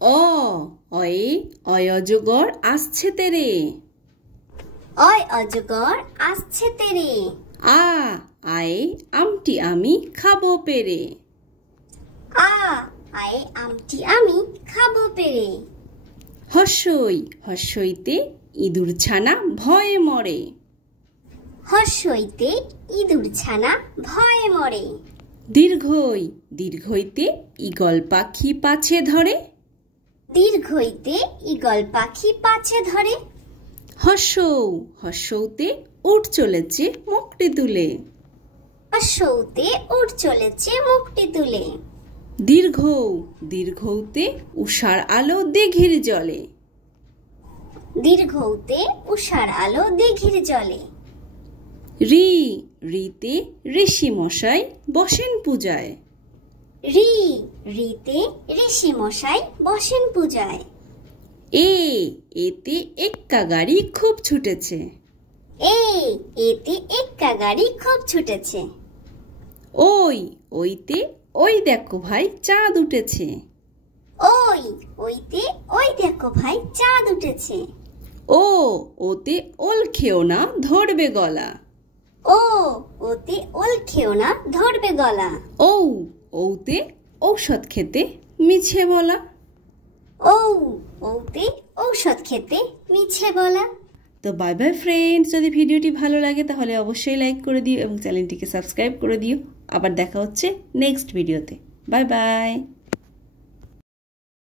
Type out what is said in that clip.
অ অয়ে অজগর আসছে তেরে। অয় অজগর আসছে তেরে। আ আয়ে আমটি আমি খাবো পেরে। আ আয়ে আমটি আমি খাবো পেরে। হর্ষই হর্ষইতে ইঁদুর ছানা ভয়ে মরে। হর্ষইতে ইঁদুর ছানা ভয়ে মরে। দীর্ঘই দীর্ঘইতে ঈগল পাখি পাছে ধরে। দীর্ঘইতে ঈগল পাখি পাছে ধরে। হর্ষৌ হর্ষৌতে উঠ চলেছে মুখটি তুলে। হর্ষৌতে উঠ চলেছে মুখটি তুলে। দীর্ঘৌ দীর্ঘৌতে উষার আলো দিঘির জলে। দীর্ঘৌতে উষার আলো দিঘির জলে। রি রিতে ঋষি মশাই বসেন পূজায়। রি রিতে ঋষি মশাই বসেন পূজায়। এ এতে এক্কা গাড়ি খুব ছুটেছে। এতে এক্কা গাড়ি খুব ছুটেছে। ওই ওইতে ওই দেখো ভাই চাঁদ উঠেছে। ওইতে ওই দেখো ভাই চাঁদ উঠেছে। ও ওতে ওল খেও না ধরবে গলা। ওতে ওল খেও না ধরবে গলা। ওতে ঔষধ খেতে মিছে বলা। ওতে ঔষধ খেতে মিছে বলা। তো বাই বাই ফ্রেন্ডস, যদি ভিডিওটি ভালো লাগে তাহলে অবশ্যই লাইক করে দিও এবং চ্যানেলটিকে সাবস্ক্রাইব করে দিও। আবার দেখা হচ্ছে নেক্সট ভিডিওতে। Bye bye.